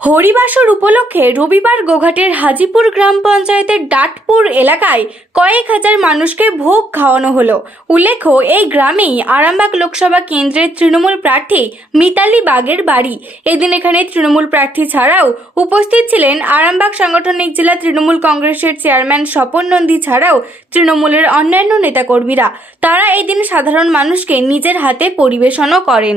হরিবাসর উপলক্ষে রবিবার গোঘাটের হাজিপুর গ্রাম পঞ্চায়েতের ডাটপুর এলাকায় কয়েক হাজার মানুষকে ভোগ খাওয়ানো হলো। উল্লেখ্য, এই গ্রামেই আরামবাগ লোকসভা কেন্দ্রের তৃণমূল প্রার্থী মিতালি বাগের বাড়ি। এদিন এখানে তৃণমূল প্রার্থী ছাড়াও উপস্থিত ছিলেন আরামবাগ সাংগঠনিক জেলা তৃণমূল কংগ্রেসের চেয়ারম্যান স্বপন নন্দী ছাড়াও তৃণমূলের অন্যান্য নেতাকর্মীরা। তারা এদিন সাধারণ মানুষকে নিজের হাতে পরিবেশনও করেন।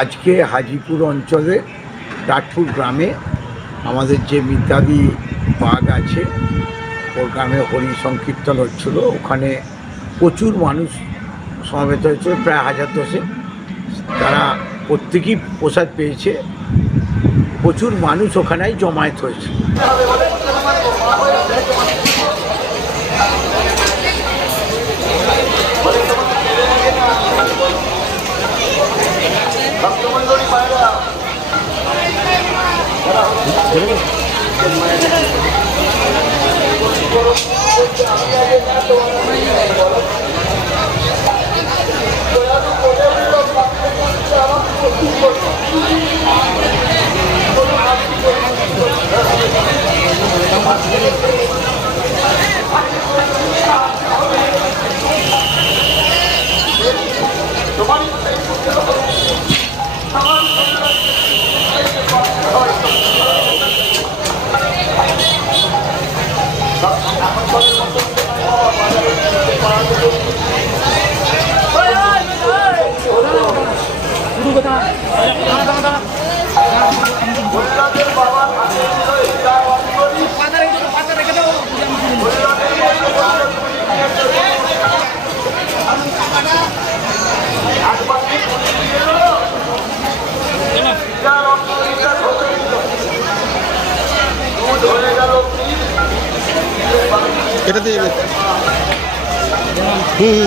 আজকে হাজিপুর অঞ্চলে টাটপুর গ্রামে আমাদের যে মিতাদি বাঘ আছে, ওর গ্রামে হরি সংকীর্তন হচ্ছিল। ওখানে প্রচুর মানুষ সমাবেত হয়েছে, প্রায় হাজার দশে তারা প্রত্যেকেই প্রসাদ পেয়েছে। প্রচুর মানুষ ওখানেই জমায়েত হয়েছে। ঠিক আছে এটা দিয়ে হুম।